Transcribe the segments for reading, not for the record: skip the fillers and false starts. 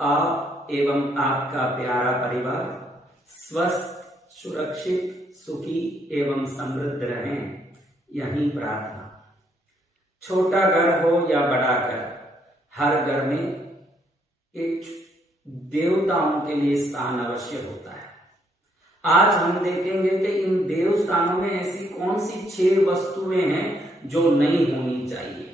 आप एवं आपका प्यारा परिवार स्वस्थ, सुरक्षित, सुखी एवं समृद्ध रहें, यही प्रार्थना। छोटा घर हो या बड़ा घर, हर घर में एक देवताओं के लिए स्थान अवश्य होता है। आज हम देखेंगे कि इन देव स्थानों में ऐसी कौन सी 6 वस्तुएं हैं जो नहीं होनी चाहिए।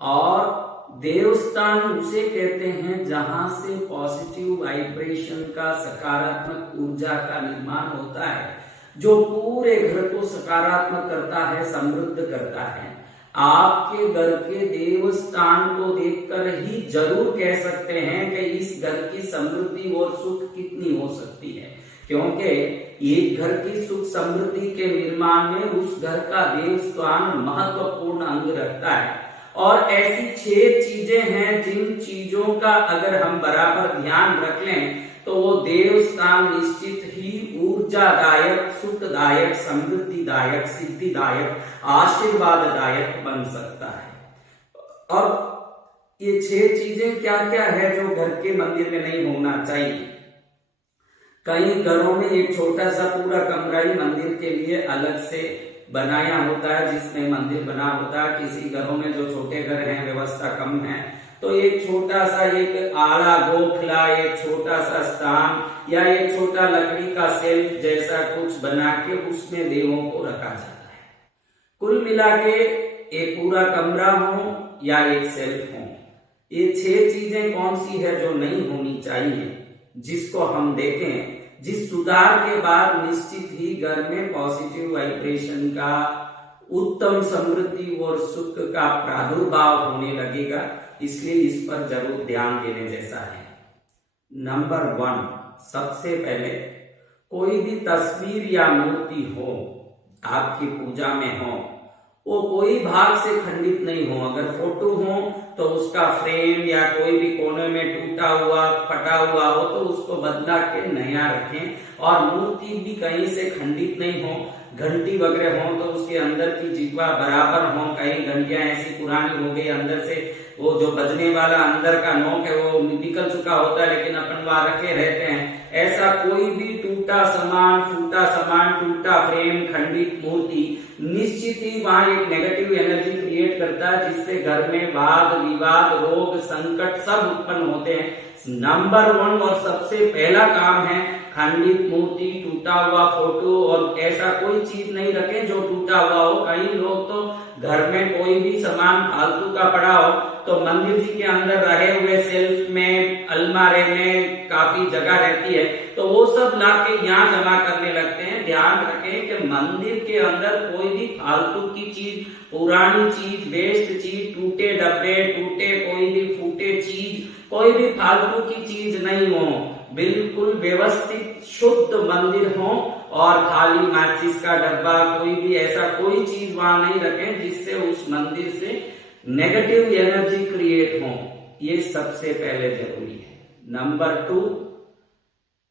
और देवस्थान उसे कहते हैं जहां से पॉजिटिव वाइब्रेशन का, सकारात्मक ऊर्जा का निर्माण होता है, जो पूरे घर को सकारात्मक करता है, समृद्ध करता है। आपके घर के देवस्थान को देखकर ही जरूर कह सकते हैं कि इस घर की समृद्धि और सुख कितनी हो सकती है, क्योंकि एक घर की सुख समृद्धि के निर्माण में उस घर का देवस्थान महत्वपूर्ण अंग रखता है। और ऐसी 6 चीजें हैं जिन चीजों का अगर हम बराबर ध्यान रख लें तो वो देवस्थान निश्चित ही ऊर्जादायक, सुखदायक, समृद्धिदायक, सिद्धिदायक, आशीर्वाददायक बन सकता है। अब ये 6 चीजें क्या क्या है जो घर के मंदिर में नहीं होना चाहिए। कई घरों में एक छोटा सा पूरा कमरा ही मंदिर के लिए अलग से बनाया होता है, जिसमें मंदिर बना होता है। किसी घरों में जो छोटे घर हैं, व्यवस्था कम है, तो एक छोटा सा एक आला गोखला, एक छोटा सा स्थान या एक छोटा लकड़ी का सेल्फ जैसा कुछ बना के उसमें देवों को रखा जाता है। कुल मिला के एक पूरा कमरा हो या एक सेल्फ हो, ये 6 चीजें कौन सी है जो नहीं होनी चाहिए, जिसको हम देखें, जिस सुधार के बाद निश्चित ही घर में पॉजिटिव वाइब्रेशन का, उत्तम समृद्धि और सुख का प्रादुर्भाव होने लगेगा। इसलिए इस पर जरूर ध्यान देने जैसा है। नंबर 1, सबसे पहले कोई भी तस्वीर या मूर्ति हो आपकी पूजा में हो, वो कोई भाग से खंडित नहीं हो। अगर फोटो हो तो उसका फ्रेम या कोई भी कोने में टूटा हुआ, फटा हुआ हो तो उसको बदला के नया रखें। और मूर्ति भी कहीं से खंडित नहीं हो। घंटी वगैरह हो तो उसके अंदर की जिह्वा बराबर हो। कई घंटियां ऐसी पुरानी हो गई, अंदर से वो जो बजने वाला अंदर का नोक है वो निकल चुका होता है, लेकिन अपन वहां रखे रहते हैं। ऐसा कोई भी टूटा सामान, फूटा सामान, टूटा फ्रेम, खंडित मूर्ति निश्चित ही वहां एक नेगेटिव एनर्जी क्रिएट करता है, जिससे घर में वाद विवाद, रोग, संकट सब उत्पन्न होते हैं। नंबर 1 और सबसे पहला काम है खंडित मूर्ति, टूटा हुआ फोटो और ऐसा कोई चीज नहीं रखें जो टूटा हुआ हो। कई लोग तो घर में कोई भी सामान फालतू का पड़ा हो तो मंदिर जी के अंदर रहे हुए सेल्फ में, अलमारे में काफी जगह रहती है तो वो सब लाके यहाँ जमा करने लगते हैं। ध्यान रखें कि मंदिर के अंदर कोई भी फालतू की चीज, पुरानी चीज, वेस्ट चीज, टूटे डब्बे, टूटे कोई भी फूटे चीज, कोई भी फालतू की चीज नहीं हो। बिल्कुल व्यवस्थित शुद्ध मंदिर हो और खाली माचिस का डब्बा, कोई भी ऐसा कोई चीज वहां नहीं रखें जिससे उस मंदिर से नेगेटिव एनर्जी क्रिएट हो। ये सबसे पहले जरूरी है। नंबर 2,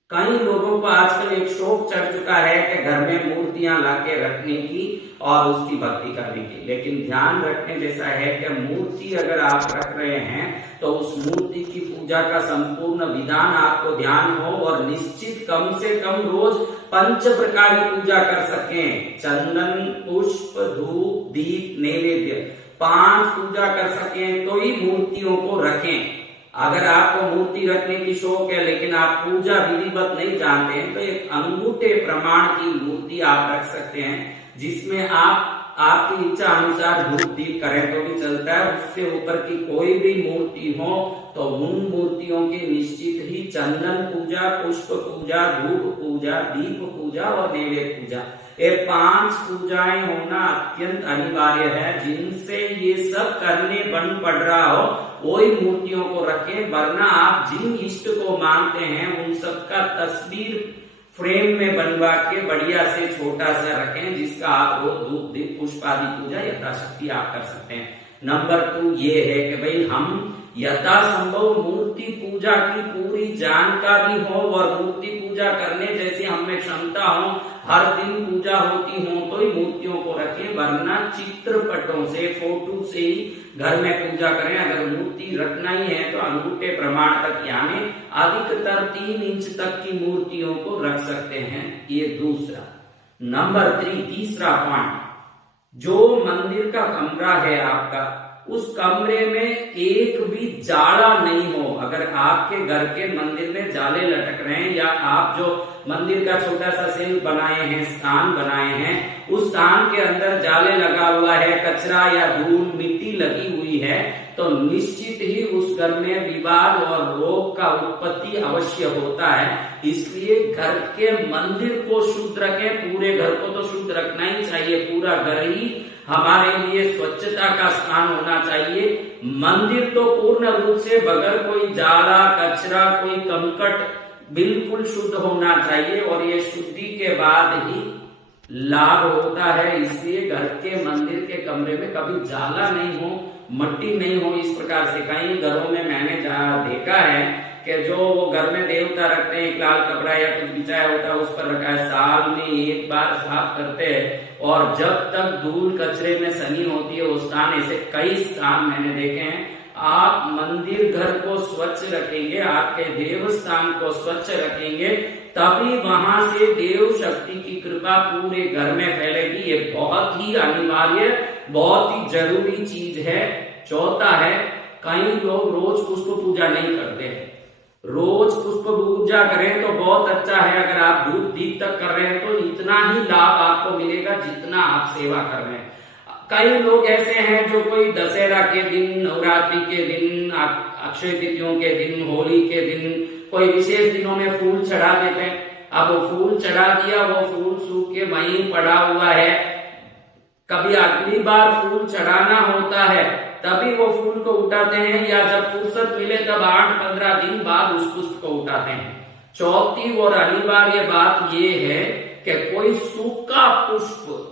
कई लोगों को आजकल एक शौक चढ़ चुका है कि घर में मूर्तियां लाके रखने की और उसकी भक्ति करने की। लेकिन ध्यान रखने जैसा है कि मूर्ति अगर आप रख रहे हैं तो उस मूर्ति की पूजा का संपूर्ण विधान आपको ध्यान हो और निश्चित कम से कम रोज 5 प्रकार की पूजा कर सकें। चंदन, पुष्प, धूप, दीप, नैवेद्य, 5 पूजा कर सकें तो ही मूर्तियों को रखें। अगर आपको मूर्ति रखने की शौक है लेकिन आप पूजा विधिवत नहीं जानते हैं तो एक अंगूठे प्रमाण की मूर्ति आप रख सकते हैं, जिसमें आप आपकी इच्छा अनुसार धूप दीप करें तो भी चलता है। उससे ऊपर की कोई भी मूर्ति हो तो उन मूर्तियों की निश्चित ही चंदन पूजा, पुष्प पूजा, धूप पूजा, दीप पूजा और नैवेद्य पूजा, ये 5 पूजाएं होना अत्यंत अनिवार्य है। जिनसे ये सब करने बन पड़ रहा हो वही मूर्तियों को रखें, वरना आप जिन इष्ट को मानते हैं उन सबका तस्वीर फ्रेम में बनवा के बढ़िया से छोटा सा रखें, जिसका आप रोज धूप दीप पुष्प आदि पूजा यथाशक्ति आप कर सकते हैं। नंबर 2 ये है कि भाई हम यथासंभव मूर्ति पूजा की पूरी जानकारी हो और मूर्ति पूजा करने जैसी हमें क्षमता हो, हर दिन पूजा होती हो तो ही मूर्तियों को रखें, वरना चित्रपटों से, फोटो से ही घर में पूजा करें। अगर मूर्ति रखना ही है तो अंगूठे प्रमाण तक, यानी अधिकतर 3 इंच तक की मूर्तियों को रख सकते हैं। ये दूसरा। नंबर 3, तीसरा पॉइंट, जो मंदिर का कमरा है आपका, उस कमरे में एक भी जाला नहीं हो। अगर आपके घर के मंदिर में जाले लटक रहे हैं या आप जो मंदिर का छोटा सा सेल बनाए हैं, स्थान बनाए हैं, उस स्थान के अंदर जाले लगा हुआ है, कचरा या धूल मिट्टी लगी हुई है, तो निश्चित ही उस घर में विवाद और रोग का उत्पत्ति अवश्य होता है। इसलिए घर के मंदिर को शुद्ध रखें, पूरे घर को तो शुद्ध रखना ही चाहिए, पूरा घर ही हमारे लिए स्वच्छता का स्थान होना चाहिए। मंदिर तो पूर्ण रूप से बगैर कोई जाला, कचरा, कोई कंकट बिल्कुल शुद्ध होना चाहिए और ये शुद्धि के बाद ही लाभ होता है। इसलिए घर के मंदिर के कमरे में कभी जाला नहीं हो, मट्टी नहीं हो। इस प्रकार से कई घरों में मैंने देखा है कि जो वो घर में देवता रखते हैं, एक लाल कपड़ा या कुछ बिछाया होता है उस पर रखा है, साल में एक बार साफ करते हैं और जब तक धूल कचरे में सनी होती है वो स्थान, ऐसे कई स्थान मैंने देखे हैं। आप मंदिर घर को स्वच्छ रखेंगे, आपके देव स्थान को स्वच्छ रखेंगे, तभी वहां से देव शक्ति की कृपा पूरे घर में फैलेगी। ये बहुत ही अनिवार्य, बहुत ही जरूरी चीज है। चौथा है, कई लोग रोज पुष्प पूजा नहीं करते हैं। रोज पुष्प पूजा करें तो बहुत अच्छा है। अगर आप धूप दीप तक कर रहे हैं तो इतना ही लाभ आपको मिलेगा जितना आप सेवा कर रहे हैं। कई लोग ऐसे हैं जो कोई दशहरा के दिन, नवरात्रि के दिन, अक्षय तिथियों के दिन, होली के दिन, कोई विशेष दिनों में फूल चढ़ा देते हैं। अब वो फूल चढ़ा दिया, वो फूल सूख के वहीं पड़ा हुआ है। कभी अगली बार फूल चढ़ाना होता है तभी वो फूल को उठाते हैं, या जब फुर्सत मिले तब 8-15 दिन बाद उस पुष्प को उठाते हैं। चौथी और अनिवार्य बात ये है कि कोई सूखा पुष्प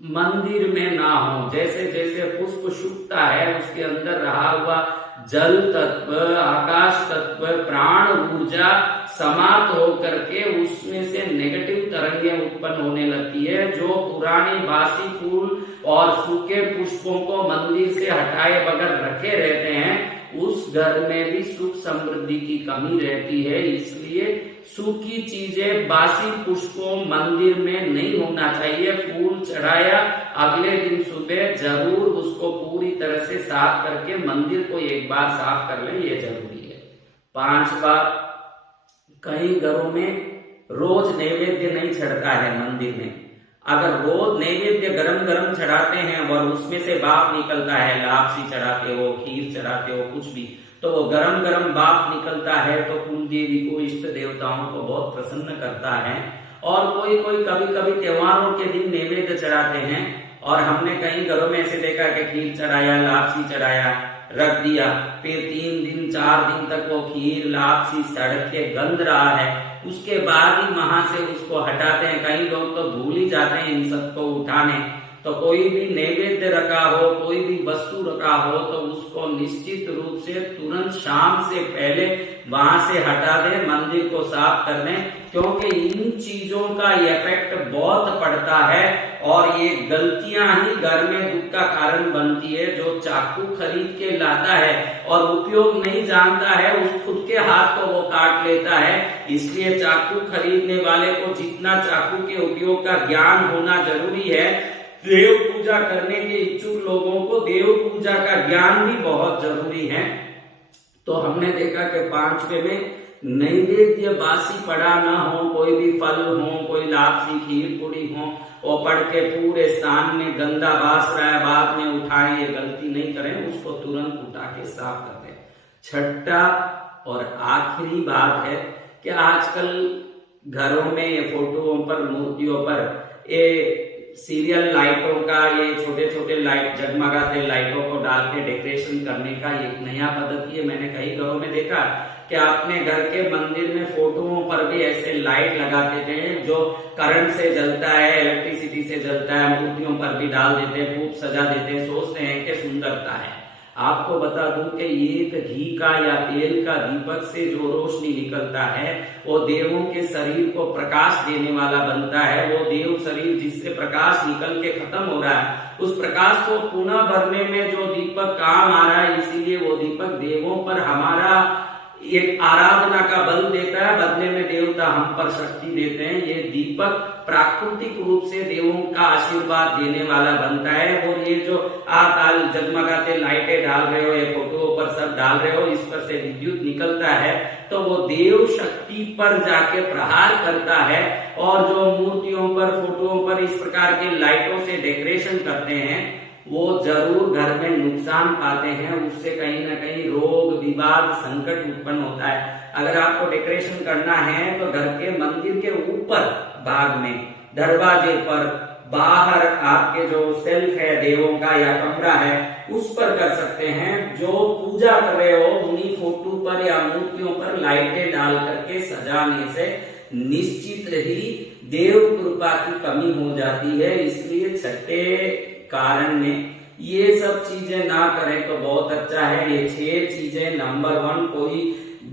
मंदिर में ना हो। जैसे जैसे पुष्प सूखता है उसके अंदर रहा हुआ जल तत्व, आकाश तत्व, प्राण ऊर्जा समाप्त होकर के उसमें से नेगेटिव तरंगें उत्पन्न होने लगती है। जो पुराने बासी फूल और सूखे पुष्पों को मंदिर से हटाए बगैर रखे रहते हैं, उस घर में भी सुख समृद्धि की कमी रहती है। इसलिए सूखी चीजें, बासी पुष्पों मंदिर में नहीं होना चाहिए। फूल चढ़ाया, अगले दिन सुबह जरूर उसको पूरी तरह से साफ करके मंदिर को एक बार साफ कर लें, ये जरूरी है। 5वां, कई घरों में रोज नैवेद्य नहीं चढ़ता है मंदिर में। अगर रोज नैवेद्य गरम गरम चढ़ाते हैं और उसमें से भाप निकलता है, लापसी चढ़ाते हो, खीर चढ़ाते हो, कुछ भी, तो वो गरम गरम भाप निकलता है तो कुल देवी को, इष्ट देवताओं को बहुत प्रसन्न करता है। और कोई कोई कभी कभी त्योहारों के दिन नैवेद्य चढ़ाते हैं और हमने कई घरों में ऐसे देखा कि खीर चढ़ाया, लापसी चढ़ाया, रख दिया, फिर 3 दिन 4 दिन तक वो खीर लापसी सड़ के गंध रहा है, उसके बाद ही वहां से उसको हटाते हैं। कई लोग तो भूल ही जाते हैं इन सबको उठाने। तो कोई भी नैवेद्य रखा हो, कोई भी वस्तु रखा हो तो उसको निश्चित रूप से तुरंत शाम से पहले वहां से हटा दें, मंदिर को साफ कर दें, क्योंकि इन चीजों का इफेक्ट बहुत पड़ता है और ये गलतियां ही घर में दुख का कारण बनती है। जो चाकू खरीद के लाता है और उपयोग नहीं जानता है, उस खुद के हाथ को वो काट लेता है। इसलिए चाकू खरीदने वाले को जितना चाकू के उपयोग का ज्ञान होना जरूरी है, देव पूजा करने के इच्छुक लोगों को देव पूजा का ज्ञान भी बहुत जरूरी है। तो हमने देखा कि 5वें में नैवेद्य बासी पड़ा ना हो, कोई भी फल हो, कोई लापसी, खीर पूरी हो, वो पढ़ के पूरे स्थान में गंदा बास रहा है, बाद में उठाएं, ये गलती नहीं करें, उसको तुरंत उठा के साफ कर दें। 6ठा और आखिरी बात है कि आजकल घरों में ये फोटोओं पर, मूर्तियों पर ये सीरियल लाइटों का, ये छोटे छोटे लाइट, जगमगाते लाइटों को डाल के डेकोरेशन करने का एक नया पद्धति है। मैंने कई घरों में देखा कि अपने घर के मंदिर में फोटोओं पर भी ऐसे लाइट लगा देते हैं जो करंट से जलता है, इलेक्ट्रिसिटी से जलता है, मूर्तियों पर भी डाल देते हैं, खूब सजा देते हैं, सोचते हैं कि सुंदरता है। आपको बता दूं कि एक घी का या तेल का दीपक से जो रोशनी निकलता है वो देवों के शरीर को प्रकाश देने वाला बनता है। वो देव शरीर जिससे प्रकाश निकल के खत्म हो रहा है, उस प्रकाश को पुनः भरने में जो दीपक काम आ रहा है, इसीलिए वो दीपक देवों पर हमारा एक आराधना का बल देता है, बदले में देवता हम पर शक्ति देते हैं। ये दीपक प्राकृतिक रूप से देवों का आशीर्वाद देने वाला बनता है। और ये जो आप जगमगाते लाइटें डाल रहे हो, ये फोटो पर सब डाल रहे हो, इस पर से विद्युत निकलता है तो वो देव शक्ति पर जाके प्रहार करता है। और जो मूर्तियों पर, फोटोओं पर इस प्रकार के लाइटों से डेकोरेशन करते हैं, वो जरूर घर में नुकसान पाते हैं। उससे कहीं ना कहीं रोग, विवाद, संकट उत्पन्न होता है। अगर आपको डेकोरेशन करना है तो घर के मंदिर के ऊपर भाग में, दरवाजे पर, बाहर आपके जो सेल्फ है देवों का या कमरा है, उस पर कर सकते हैं। जो पूजा कर रहे हो उन्हीं फोटो पर या मूर्तियों पर लाइटें डाल करके सजाने से निश्चित ही देव कृपा की कमी हो जाती है। इसलिए छठे कारण में ये सब चीजें ना करें तो बहुत अच्छा है। ये 6 चीजें, नंबर 1, कोई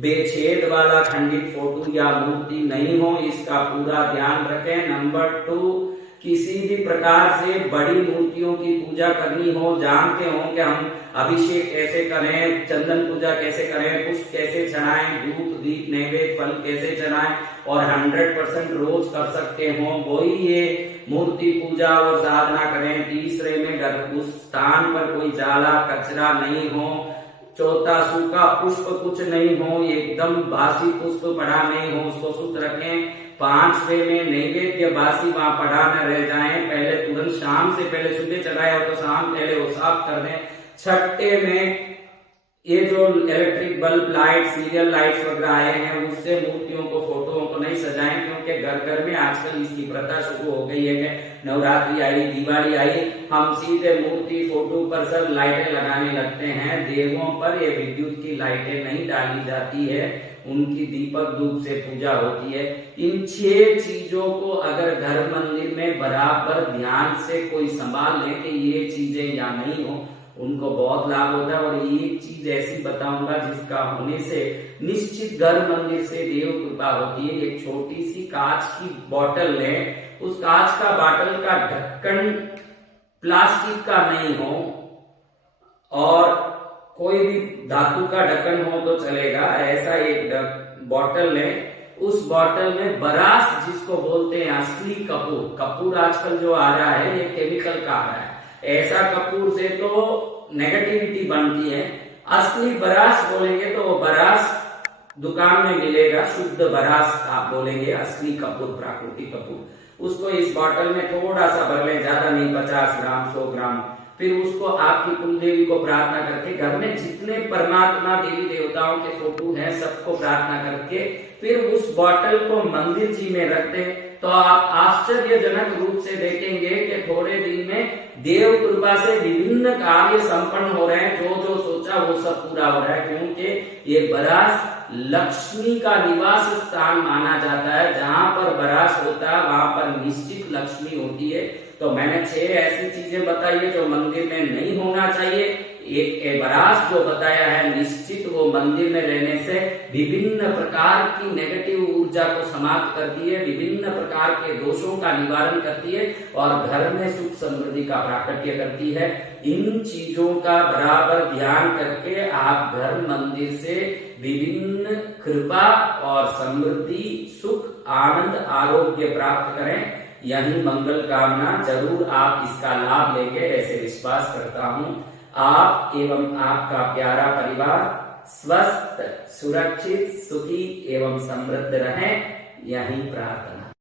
बेछेद वाला खंडित फोटो या मूर्ति नहीं हो, इसका पूरा ध्यान रखें। नंबर 2, किसी भी प्रकार से बड़ी मूर्तियों की पूजा करनी हो, जानते हो कि हम अभिषेक कैसे करें, चंदन पूजा कैसे करें, पुष्प कैसे चढ़ाएं, धूप दीप नैवेद्य फल कैसे चढ़ाएं, और 100% रोज कर सकते हो, वही ये मूर्ति पूजा और साधना करें। तीसरे में घर उस स्थान पर कोई जाला कचरा नहीं हो। चौथा, सूखा पुष्प कुछ नहीं हो, एकदम बासी पुष्प पड़ा नहीं हो, उसको शुद्ध रखें। 5वें में नैवेद्य बासी वहां पड़ा न रह जाए, पहले तुरंत शाम से पहले सुबह चढ़ाया हो तो शाम पहले वो साफ कर दें। 6ठे में ये जो electric bulb light, serial lights वगैरह आए हैं, उससे मूर्तियों को, फोटोओं को नहीं सजाएं, क्योंकि घर घर में आजकल इसकी प्रथा शुरू हो गई है कि नवरात्रि आई, दिवाली आई, हम सीधे मूर्ति, फोटो पर सब लाइटें लगाने लगते हैं। देवों पर ये विद्युत की लाइटें नहीं डाली जाती है, उनकी दीपक धूप से पूजा होती है। इन 6 चीजों को अगर घर मंदिर में बराबर ध्यान से कोई संभाल ले कि ये चीजें या नहीं हो, उनको बहुत लाभ होता है। और एक चीज ऐसी बताऊंगा जिसका होने से निश्चित घर मंदिर से देव कृपा होती है। एक छोटी सी कांच की बोतल लें, उस कांच का बोतल का ढक्कन प्लास्टिक का नहीं हो और कोई भी धातु का ढक्कन हो तो चलेगा। ऐसा एक बोतल लें, उस बोतल में बरास, जिसको बोलते हैं असली कपूर, कपूर आजकल जो आ रहा है ये केमिकल का आ रहा है, ऐसा कपूर से तो नेगेटिविटी बनती है। असली बरास बोलेंगे तो वो बरास दुकान में मिलेगा, शुद्ध बरास आप बोलेंगे, असली कपूर, प्राकृतिक कपूर। उसको इस बोतल में थोड़ा सा भर लें, ज्यादा नहीं, 50 ग्राम 100 ग्राम। फिर उसको आपकी कुलदेवी को प्रार्थना करके, घर में जितने परमात्मा देवी देवताओं के फोटो हैं सबको प्रार्थना करके फिर उस बोतल को मंदिर जी में रख दें, तो आप आश्चर्यजनक रूप से देखेंगे कि थोड़े दिन में देव कृपा से विभिन्न कार्य संपन्न हो रहे हैं। जो जो सोचा वो सब पूरा हो रहा है, क्योंकि ये बरास लक्ष्मी का निवास स्थान माना जाता है। जहां पर बरास होता है वहां पर निश्चित लक्ष्मी होती है। तो मैंने 6 ऐसी चीजें बताई है जो मंदिर में नहीं होना चाहिए। एक बरास जो बताया है, निश्चित वो मंदिर में रहने से विभिन्न प्रकार की नेगेटिव ऊर्जा को समाप्त करती है, विभिन्न प्रकार के दोषों का निवारण करती है और घर में सुख समृद्धि का प्राकट्य करती है। इन चीजों का बराबर ध्यान करके आप घर मंदिर से विभिन्न कृपा और समृद्धि, सुख, आनंद, आरोग्य प्राप्त करें। यही मंगल कामना, जरूर आप इसका लाभ लेंगे, ऐसे विश्वास करता हूँ। आप एवं आपका प्यारा परिवार स्वस्थ, सुरक्षित, सुखी एवं समृद्ध रहें, यही प्रार्थना।